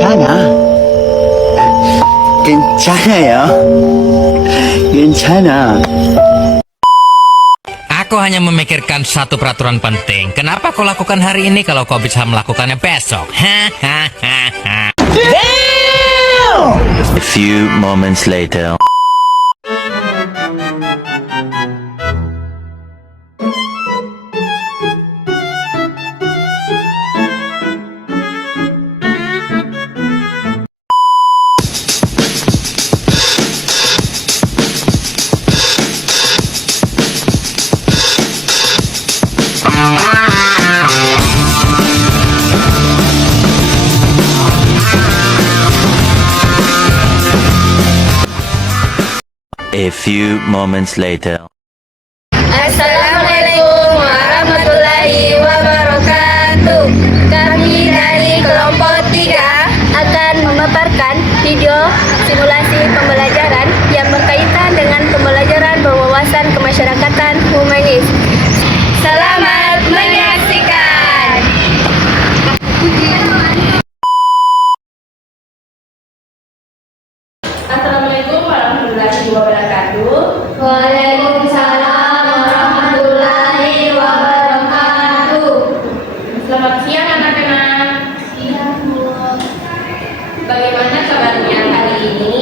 괜찮아. 괜찮아요. 괜찮아. Aku hanya memikirkan satu peraturan penting. Kenapa kau lakukan hari ini kalau kau bisa melakukannya besok? Hahaha. A few moments later. A few moments later. Assalamualaikum warahmatullahi wabarakatuh. Kami dari kelompok 3 akan memaparkan video simulasi pembelajaran yang berkaitan dengan pembelajaran berwawasan kemasyarakatan humanis. Selamat menyaksikan. Assalamualaikum warahmatullahi wabarakatuh. Waalaikumsalam warahmatullahi wabarakatuh. Selamat siang anak-anak. Siang, Bu. Bagaimana kabarnya hari ini?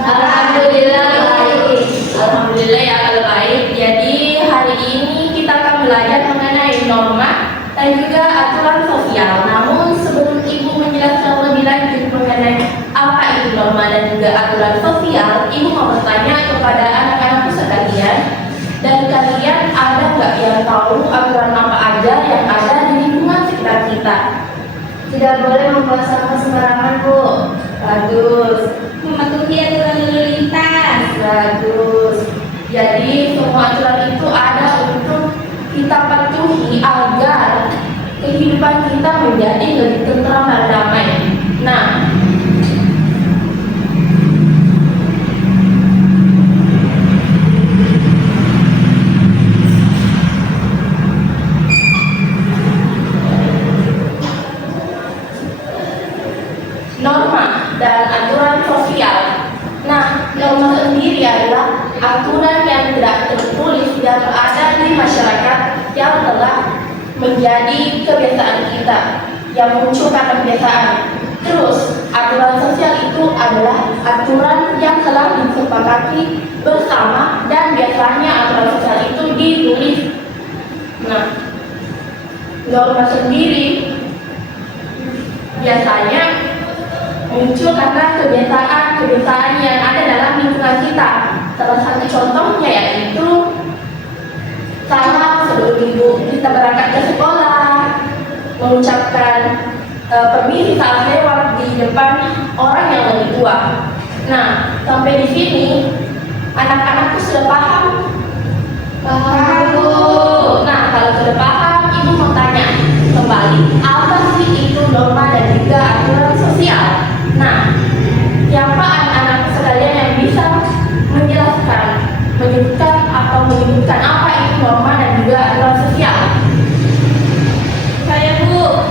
Alhamdulillah baik. Alhamdulillah ya kalau baik. Jadi hari ini kita akan belajar mengenai norma dan juga aturan sosial. Namun sebelum Ibu menjelaskan lebih lanjut mengenai apa itu norma dan juga aturan sosial, Ibu mau bertanya kepada anak-anakku sekalian, dan kalian ada nggak yang tahu aturan apa aja yang ada di lingkungan sekitar kita? Tidak boleh membuang sampah sembarangan, Bu. Bagus. Mematuhi aturan lalu lintas. Bagus. Jadi semua aturan itu ada untuk kita patuhi agar kehidupan kita menjadi lebih tentram dan damai. Nah, norma dan aturan sosial. Nah, norma sendiri adalah aturan yang tidak tertulis yang ada di masyarakat yang telah menjadi kebiasaan kita, yang muncul karena kebiasaan. Terus, aturan sosial itu adalah aturan yang telah disepakati bersama dan biasanya aturan sosial itu ditulis. Nah, norma sendiri biasanya muncul karena kebiasaan yang ada dalam lingkungan kita. Salah satu contohnya yaitu salah sebelum kita berangkat ke sekolah, mengucapkan permisi saat lewat di depan orang yang lebih tua. Nah, sampai di sini anak-anakku sudah paham? Paham, Bu. Nah, kalau sudah paham, Ibu mau tanya kembali, apa sih itu norma dan juga aturan sosial? Nah, siapa anak-anak sekalian yang bisa menjelaskan, menyebutkan apa itu norma dan juga aturan sosial? Saya, Bu.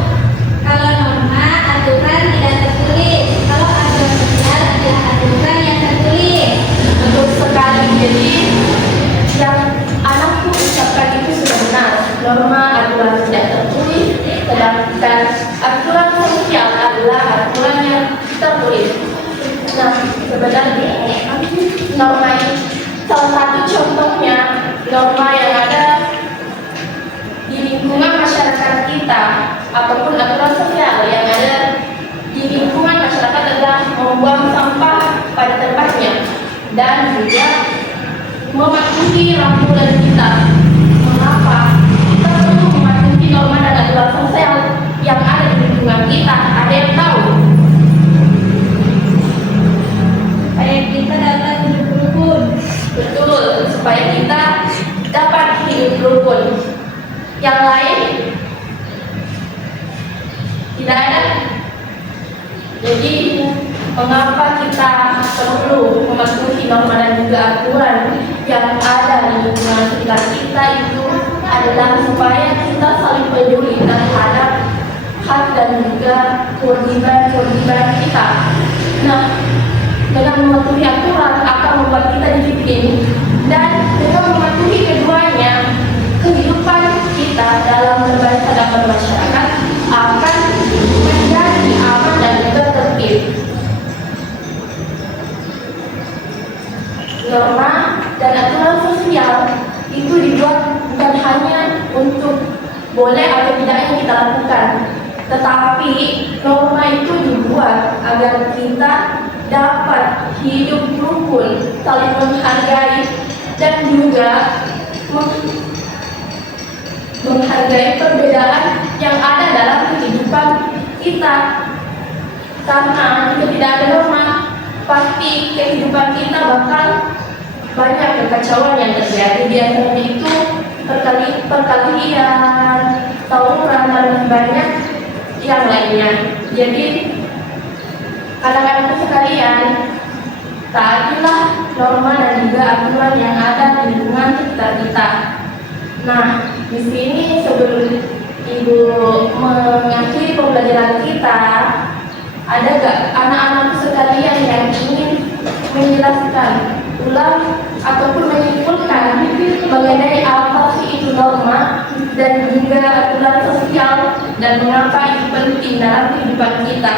Kalau norma aturan tidak tertulis, kalau aturan sosial adalah aturan yang tertulis. Betul sekali. Jadi yang anakku ucapkan itu sudah benar. Norma aturan tidak tertulis, sedangkan aturan sosial adalah aturan yang tertulis. Nah, sebenarnya norma ini salah satu contohnya norma yang ada di lingkungan masyarakat kita ataupun aturan sosial yang ada di lingkungan masyarakat adalah membuang sampah pada tempatnya dan juga mematuhi lampu lalu lintas. Mengapa kita perlu mematuhi norma dan aturan sosial yang ada di lingkungan kita? Ada yang tahu? Supaya kita dapat hidup rukun. Betul, supaya kita dapat hidup rukun. Yang lain tidak ada. Jadi mengapa kita perlu mematuhi norma dan juga aturan yang ada di lingkungan sekitar kita itu adalah supaya kita saling peduli terhadap hak dan juga kewajiban-kewajiban mematuhi aturan akan membuat kita disiplin, dan dengan mematuhi keduanya, kehidupan kita dalam berhadapan masyarakat akan menjadi aman dan juga tertib. Norma dan aturan sosial itu dibuat bukan hanya untuk boleh atau tidaknya kita lakukan, tetapi norma itu dibuat agar kita dapat hidup rukun, saling menghargai, dan juga menghargai perbedaan yang ada dalam kehidupan kita. Karena jika tidak ada norma, pasti kehidupan kita bakal banyak kekacauan yang terjadi. Di antaranya itu perkelahian, tawuran, dan banyak yang lainnya. Jadi anak-anakku sekalian, taatilah norma dan juga aturan yang ada di lingkungan sekitar kita. Nah, di sini sebelum Ibu mengakhiri pembelajaran kita, ada gak anak-anakku sekalian yang ingin menjelaskan ulang ataupun menyimpulkan mengenai apa sih itu norma dan juga aturan sosial dan mengapa itu penting dalam kehidupan kita?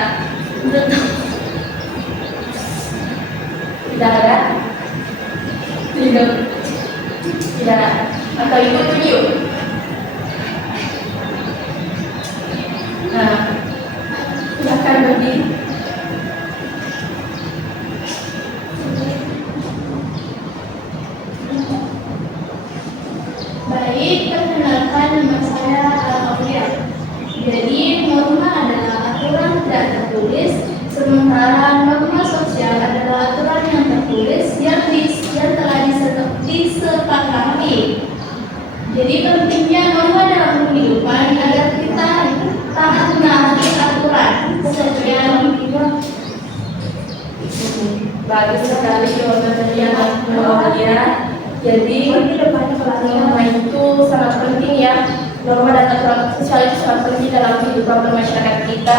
Tidak ada? Tidak. Atau Ibu tunjuk? Nah, silakan berdiri. Baik, perkenalkan nama saya Al-Aulia. Jadi, norma adalah aturan tidak tertulis, sementara norma sosial adalah aturan yang tertulis yang telah disepakati. Jadi, pentingnya norma dalam kehidupan agar kita taat menaati aturan. Sekian. Bagus sekali jawaban yang Aulia. Jadi norma itu sangat penting ya. Norma dan aturan sosial itu sangat penting dalam kehidupan bermasyarakat kita.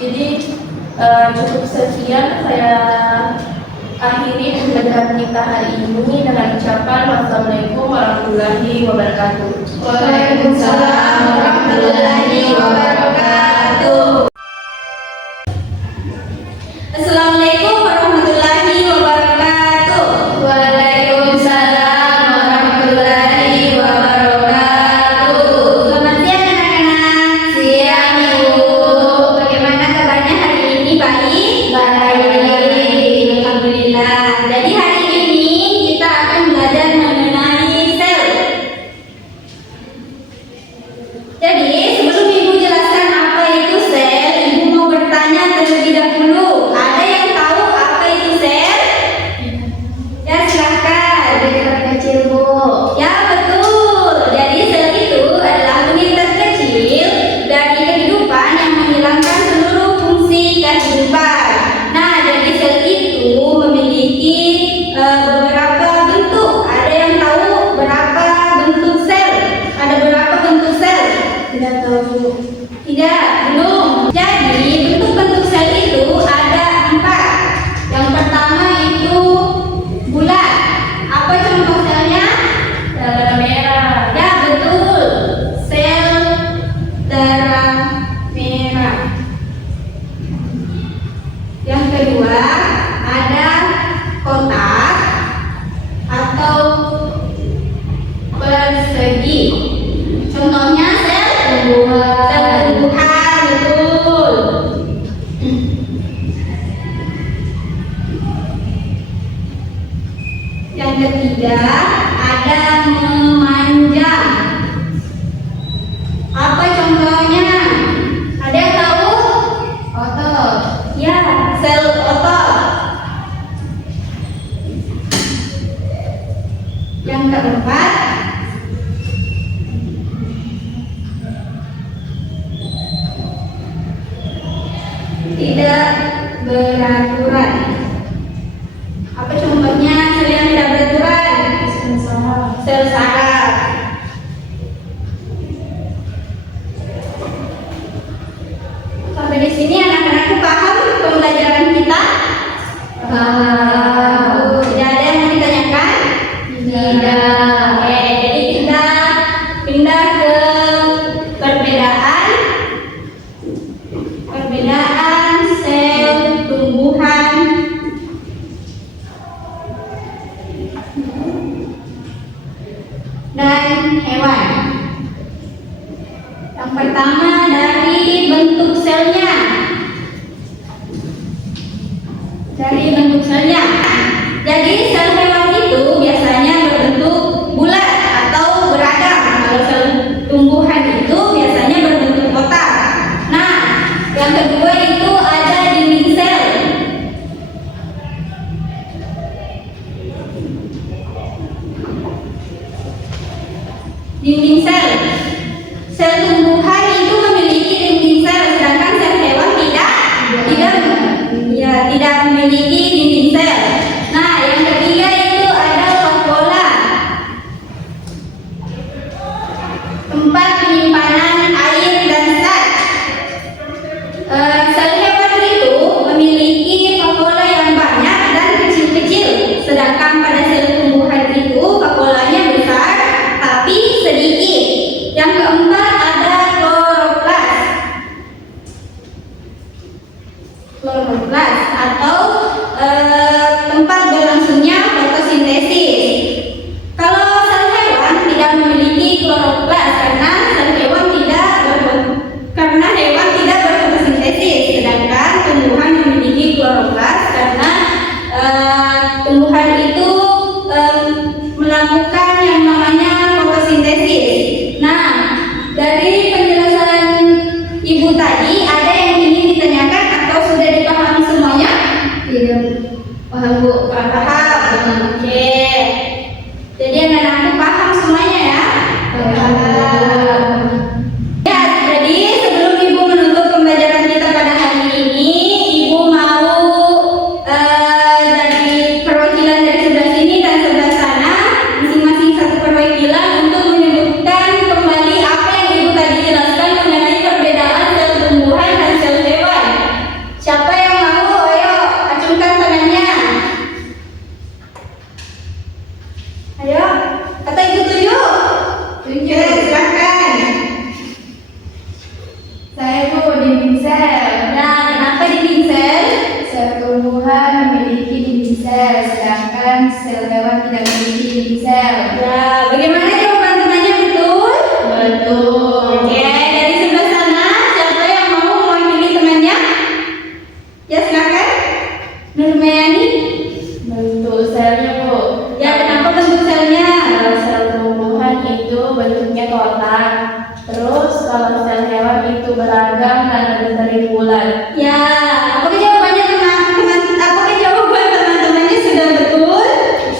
Jadi cukup sekian saya akhiri pembelajaran kita hari ini dengan ucapan wassalamualaikum warahmatullahi wabarakatuh. Waalaikumsalam warahmatullahi wabarakatuh. Assalamualaikum warahmatullahi wabarakatuh. Waalaikumsalam warahmatullahi wabarakatuh. Selamat siang anak-anak. Siang Ibu. Bagaimana kabarnya hari ini? Baik? Baik. Alhamdulillah. Jadi hari ini kita akan belajar mengenai sel. Jadi sebelum Ibu jelaskan apa itu sel, Ibu mau bertanya terlebih dahulu. Ada yang tahu apa itu sel? Ya silahkan. Unit kecil Bu. Ya betul. Jadi sel itu adalah unit terkecil dari kehidupan yang menghilangkan seluruh fungsi kehidupan. Nah, jadi sel itu memiliki beberapa bentuk. Ada yang tahu berapa bentuk sel? Ada berapa bentuk sel? Tidak tahu. Tidak, belum. Jadi bentuk-bentuk sel itu ada 4. Yang pertama itu bulat. Apa contoh selnya? Darah merah. Ya betul. Sel darah merah. Yang kedua ada kotak atau persegi. Contohnya sel tumbuhan, betul. Yang ketiga ada memanjang. Apa contohnya? Ada yang tahu? Otot. Ya, sel otot. Yang keempat tidak beraturan. Apa contohnya sel yang tidak beraturan? Sel saraf. Sampai di sini anak-anakku paham pembelajaran kita? Paham. Dari bentuk selnya. Jadi sel hewan itu biasanya berbentuk bulat atau beragam. Kalau sel tumbuhan itu biasanya berbentuk kotak. Nah, yang kedua itu ada dinding sel. Dinding sel. Sel tumbuhan itu memiliki dinding sel, sedangkan sel hewan tidak memiliki dinding sel. Nah, yang ketiga itu ada vakuola, tempat penyimpanan air dan zat. Sel hewan itu memiliki vakuola yang banyak dan kecil-kecil, sedangkan pada sel tumbuhan itu vakuolanya besar tapi sedikit. Yang keempat ada kloroplas atau tempat berlangsungnya fotosintesis. Kalau sel hewan tidak memiliki kloroplas karena hewan tidak berfotosintesis, sedangkan tumbuhan memiliki kloroplas karena tumbuhan itu melakukan yang namanya fotosintesis. Nah, dari penjelasan Ibu tadi ada yang ingin ditanyakan atau sudah dipahami semuanya? Tidak paham Bu. Paham. Oke. Jadi anak-anakku paham semuanya ya? Paham. Ya, jadi sebelum Ibu menutup pembelajaran kita pada hari ini, Ibu mau dari perwakilan dari sebelah sini dan sebelah sana, masing-masing satu perwakilan untuk menyebutkan kembali apa yang Ibu tadi jelaskan mengenai perbedaan sel tumbuhan dan sel hewan. Siapa yang mau? Ayo, acungkan tangannya. Ayo, kata Ibu tunjuk. Tunjuk, silakan. Saya Bu, dinding sel. Nah, kenapa dinding sel? Sel tumbuhan memiliki dinding sel, sedangkan sel hewan tidak memiliki dinding sel. Ya, bagaimana jawaban temannya betul? Betul. Oke, dari sebelah sana, siapa yang mau mewakili temannya? Ya, silakan. Nurmayani. Bentuk selnya Bu. Ya, kenapa bentuk selnya? Kalau sel tumbuhan itu bentuknya kotak. Terus kalau sel hewan itu beragam dan dari bulan. Ya, apakah jawaban teman-temannya sudah betul?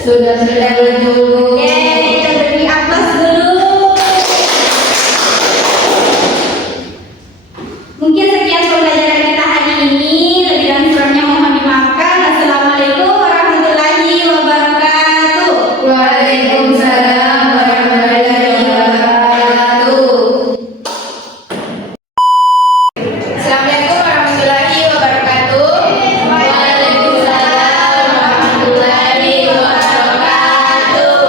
Sudah betul. Oke, kita beri aplaus dulu. Mungkin sekian pembelajaran kita hari ini. Lebih dan kurangnya mohon dimaafkan. Assalamualaikum warahmatullahi wabarakatuh. Waalaikumsalam warahmatullahi wabarakatuh. Assalamualaikum warahmatullahi wabarakatuh. Waalaikumsalam warahmatullahi wabarakatuh.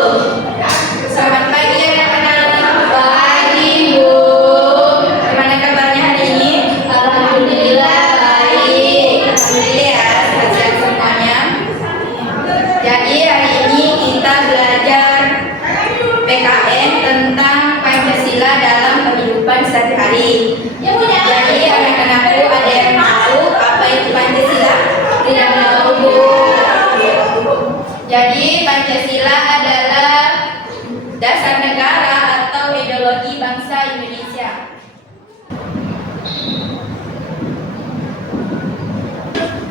Selamat pagi anak-anak. Pagi Bu. Gimana kabarnya hari ini? Alhamdulillah baik. Alhamdulillah ya, sehat semuanya. Jadi hari ini kita belajar PKN tentang Pancasila dalam kehidupan sehari-hari. Jadi anak-anakku ada yang tahu apa itu Pancasila? Tidak tahu Bu. Jadi Pancasila adalah dasar negara atau ideologi bangsa Indonesia.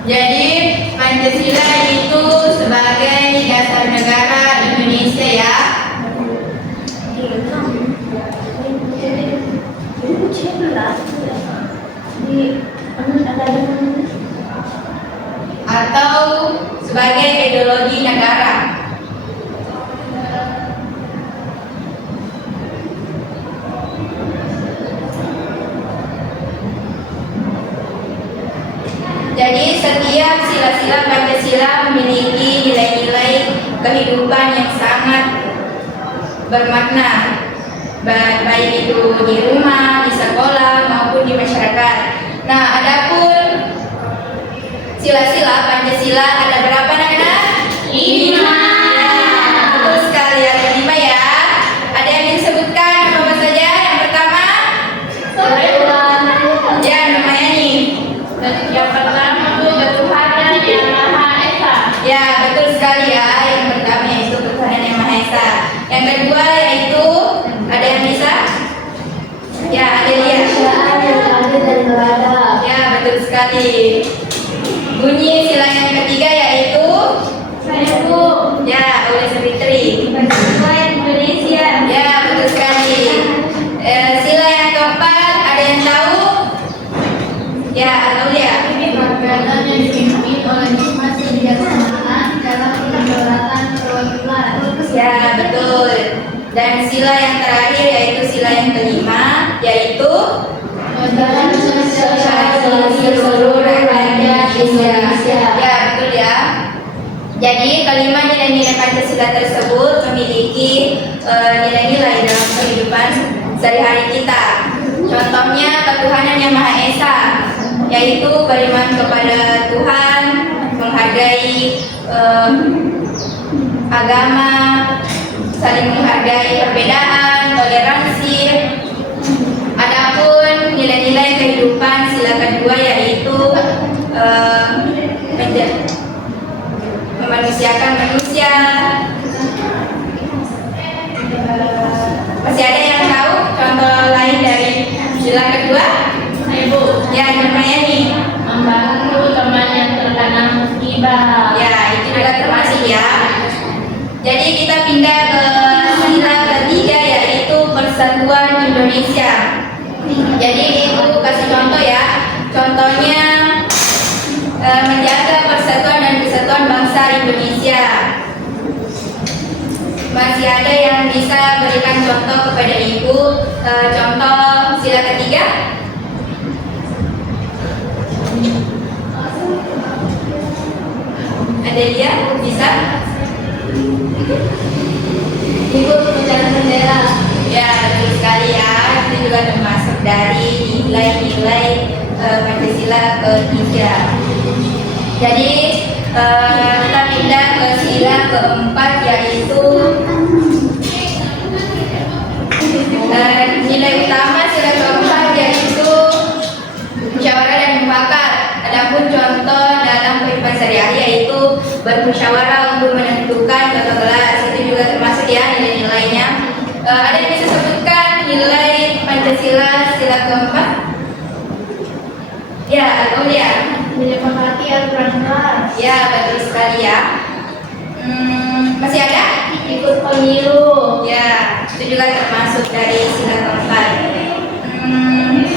Jadi Pancasila itu sebagai dasar negara Indonesia ya. Atau sebagai ideologi negara. Jadi setiap sila-sila Pancasila memiliki nilai-nilai kehidupan yang sangat bermakna, baik itu di rumah, di sekolah maupun di masyarakat. Nah, adapun sila-sila Pancasila ada berapa anak-anak? 5. Ya, betul sekali ada 5 ya. Ada yang disebutkan apa saja? Yang pertama? Ya, namanya nih. Yang pertama Bu, ketuhanan yang maha sekali. Bunyi sila yang ketiga yaitu Saya Bu. ya oleh Fitri. Bahasa Indonesia. Ya betul sekali. Sila yang keempat ada yang tahu? Ya atau ya? Perbuatan yang dipimpin oleh hikmat kebijaksanaan dalam kedaulatan perwakilan. Ya betul. Dan sila yang terakhir yaitu sila yang kelima yaitu Dalam sosialisasi seluruh rakyat Indonesia. Ya betul ya. Jadi kelima nilai-nilai Pancasila tersebut memiliki nilai-nilai dalam kehidupan sehari-hari kita. Contohnya ketuhanan yang Maha Esa, yaitu beriman kepada Tuhan, menghargai agama, saling menghargai perbedaan, toleransi. Adapun nilai-nilai kehidupan sila kedua yaitu memanusiakan manusia. Masih ada yang tahu contoh lain dari sila kedua? Ibu. Ya, Nurmayani. Membantu teman yang terkena musibah. Ya, itu juga termasuk ya. Jadi kita pindah ke sila ketiga yaitu Persatuan Indonesia. Jadi itu kasih contoh ya. Contohnya menjaga persatuan dan kesatuan bangsa Indonesia. Masih ada yang bisa berikan contoh kepada Ibu? Contoh sila ketiga? Ada dia? Bisa? Ikut pecahan bendera. Ya, betul sekali ya. Itu juga termasuk dari nilai-nilai Pancasila ketiga. Jadi kita pindah ke sila keempat yaitu nilai utama sila keempat yaitu musyawarah dan mufakat. Adapun contoh dalam kehidupan sehari-hari yaitu bermusyawarah untuk menentukan tata kelas. Itu juga termasuk ya nilai-nilainya. Ada yang bisa sebutkan nilai Pancasila sila keempat? Ya, atau ya? Menyepakati aturan kelas. Ya, betul sekali ya. Masih ada? Ikut pemilu. Ya, itu juga termasuk dari sila keempat.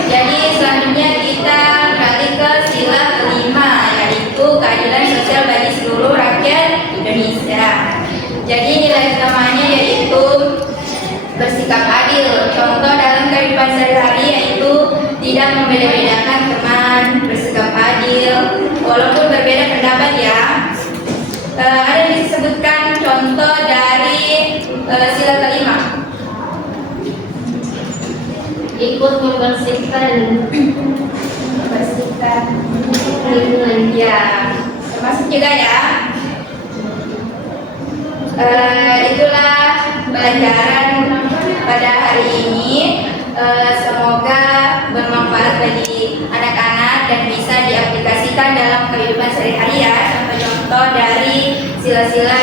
Jadi selanjutnya kita beralih ke sila kelima yaitu keadilan sosial bagi seluruh rakyat Indonesia. Jadi nilai utamanya yaitu bersikap adil. Contoh dalam kehidupan sehari-hari yaitu tidak membeda-bedakan teman, bersikap adil walaupun berbeda pendapat ya. Ada yang disebutkan contoh dari sila kelima? Ikut membersihkan lingkungan. Ya, termasuk juga ya. Itulah pelajaran pada hari ini. Semoga bermanfaat bagi anak-anak dan bisa diaplikasikan dalam kehidupan sehari-hari ya. Contoh-contoh dari sila-sila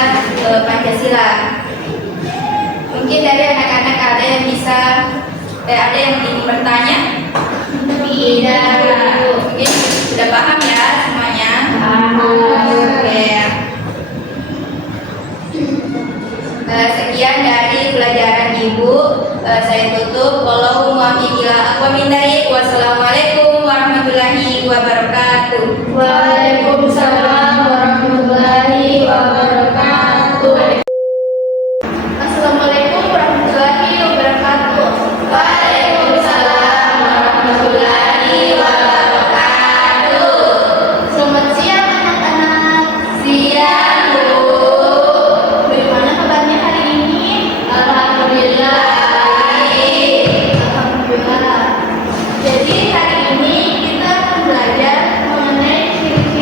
Pancasila. Mungkin dari anak-anak ada yang bisa ada yang ingin bertanya? Tidak. Mungkin sudah paham ya semuanya. Oke. Sekian dari pelajaran Ibu. Saya tutup. Wassalamualaikum warahmatullahi wabarakatuh. Waalaikumsalam warahmatullahi wabarakatuh. Assalamualaikum warahmatullahi wabarakatuh. Waalaikumsalam warahmatullahi wabarakatuh. Selamat siang anak-anak. Siang Bu. Bagaimana kabarnya hari ini? Alhamdulillah. Alhamdulillah. Jadi hari ini kita akan belajar mengenai ciri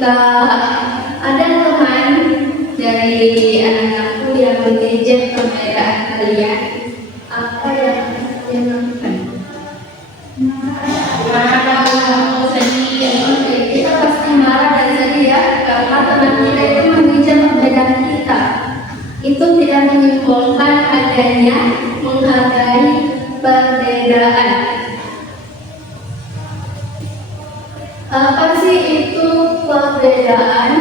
jika ada teman dari anak-anakku yang mengejek perbedaan kalian, apa yang kalian lakukan? Marah, sedih, kita pasti marah dan sedih ya, karena teman kita itu mengejek perbedaan kita. Itu tidak menyimbolkan adanya menghargai perbedaan. Apa sih itu perbedaan?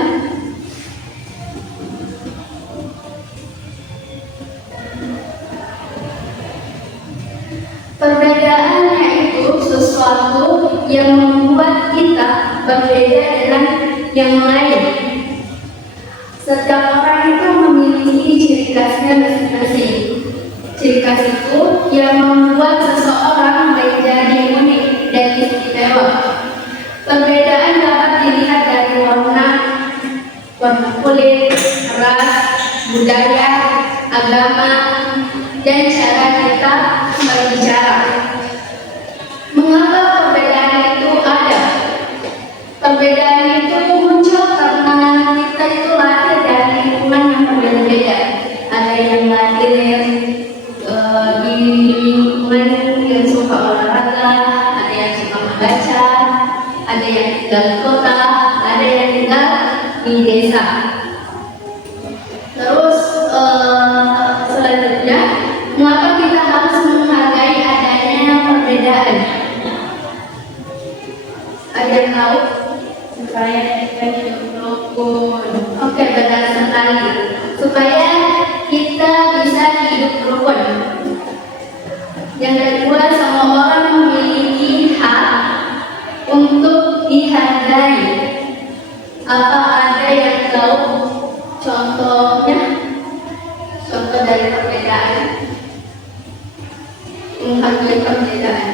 Perbedaan yaitu sesuatu yang membuat kita berbeda dengan yang lain. Setiap orang itu memiliki ciri khasnya masing-masing. Ciri khas itu yang membuat seseorang menjadi unik dan istimewa. Perbedaan dapat dilihat dari warna kulit, ras, budaya, agama, dan cara kita berbicara. Mengapa perbedaan itu ada? Perbedaan itu muncul karena kita itu lahir dari lingkungan yang berbeda-beda. Ada yang lahir di lingkungan yang suka olahraga, ada yang suka membaca, ada yang tinggal di kota, ada yang tinggal di desa. Terus selanjutnya, mengapa kita harus menghargai adanya perbedaan? Ada yang tahu? Supaya kita hidup rukun. Oke, benar sekali. Supaya kita bisa hidup rukun. Yang kedua, semua orang memiliki hak untuk dihargai. Apa ada yang tahu contohnya? Contoh dari perbedaan. Menghargai perbedaan.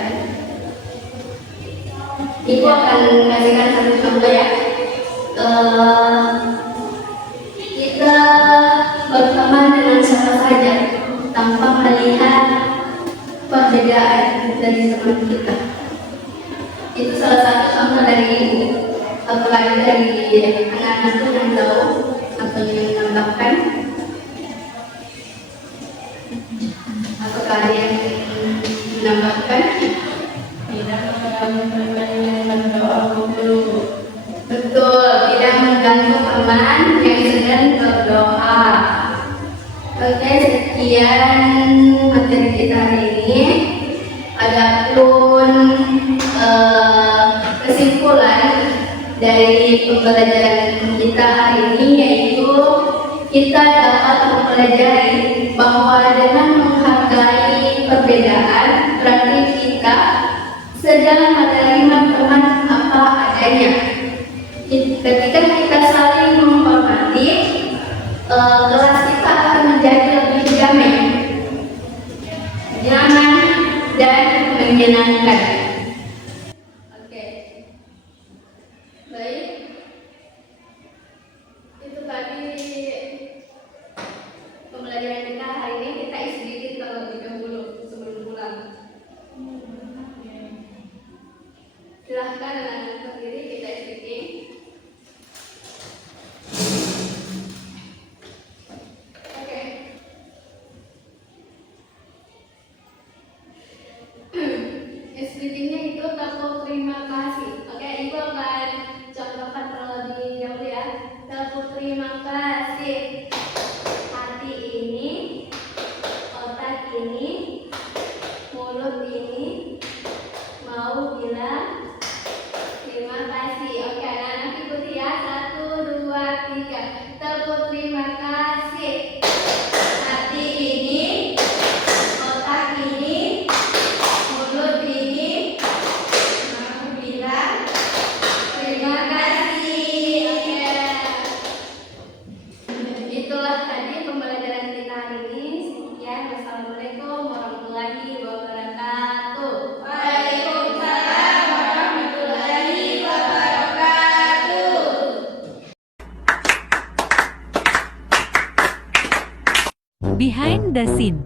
Ibu akan kasihkan satu contoh ya. Kita berteman dengan siapa saja tanpa melihat perbedaan dari teman kita. Itu salah satu contoh dari ibu. Apalagi dari anak-anak yang tahu atau yang menambahkan, atau kalian menambahkan. Tidak betul, tidak mengganggu teman yang sedang berdoa. Oke, sekian materi kita hari ini. Adapun kesimpulan dari pembelajaran kita hari ini yaitu kita dapat mempelajari bahwa dengan menghargai perbedaan berarti kita sedang menerima teman apa adanya. Ketika kita saling menghormati, kelas kita akan menjadi lebih damai, nyaman, dan menyenangkan. Oke, baik. Itu tadi pembelajaran kita hari ini. Kita isi sedikit terlebih dahulu sebelum pulang. Silahkan anak-anak sendiri kita isi. Oke. SPT-nya itu tepuk terima kasih. Oke, Ibu akan contohkan terlebih dahulu ya. Tepuk terima kasih. Hati ini, otak ini, mulut ini mau bilang terima kasih. Oke, anak-anak ikuti ya. 1, 2, 3. Tepuk terima kasih. Hati ini, otak ini, mulut ini mau bilang terima kasih. Oke. Itulah tadi pembelajaran kita hari ini. Sekian. Wassalamualaikum warahmatullahi wabarakatuh. Waalaikumsalam warahmatullahi wabarakatuh. Behind the scene.